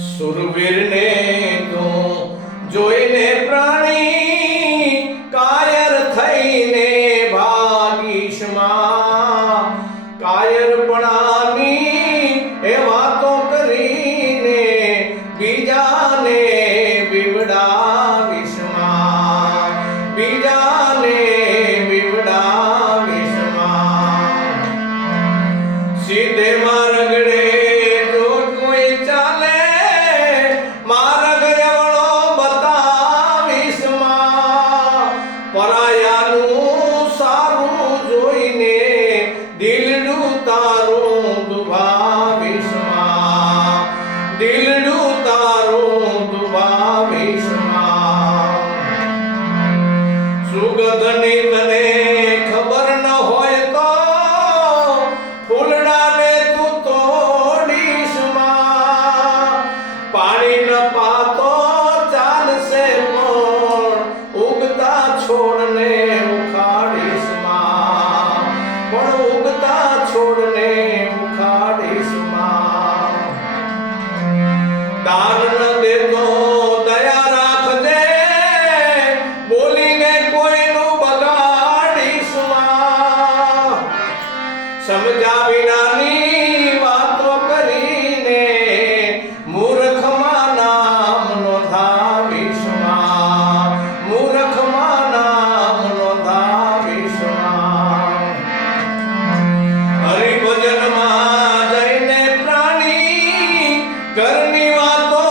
સુરવીરને તો જોઈને પ્રાણી કાયર થઈને ભાગીશમાં કાયરપણાની એ વાતો કરીને બીજાને બીવડાવીશમાં બીજાને બીવડાવીશમાં સીધે માર્ગડે પરાયાનું સારું જોઈને દિલડું તારું દુભાવીશમાં દિલડું તારું દુભાવીશમાં સુગંધની તને ખબર ન હોય તો ફૂલડાને તું તોડીશમાં પાણી ન પાતો ચાલશે છોડને ઉખાડીશમાં પણ ઉગતા છોડને ઉખાડીશમાં દાન ન દેતો દયા રાખજે બોલીને કોઈનું બગાડીશમાં સમજ્યા વિનાની વાતો કરીને મૂર્ખમાં નામ નોંધાવીશમાં મૂર્ખમાં ઘરની વાતો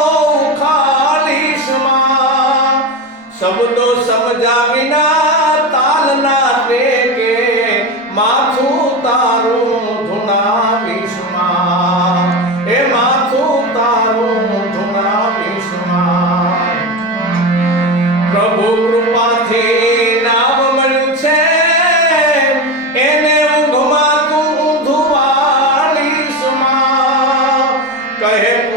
ખાલીશમાં શબ્દો સમજા વિના તાલના ટેકે માથું તારું ધુણાવીશમાં એ માથું તારું ધુણાવીશમાં પ્રભુ કૃપાથી નામ મળ્યું છે એને ઊંઘમાં તું ધુવાલીશમાં કહે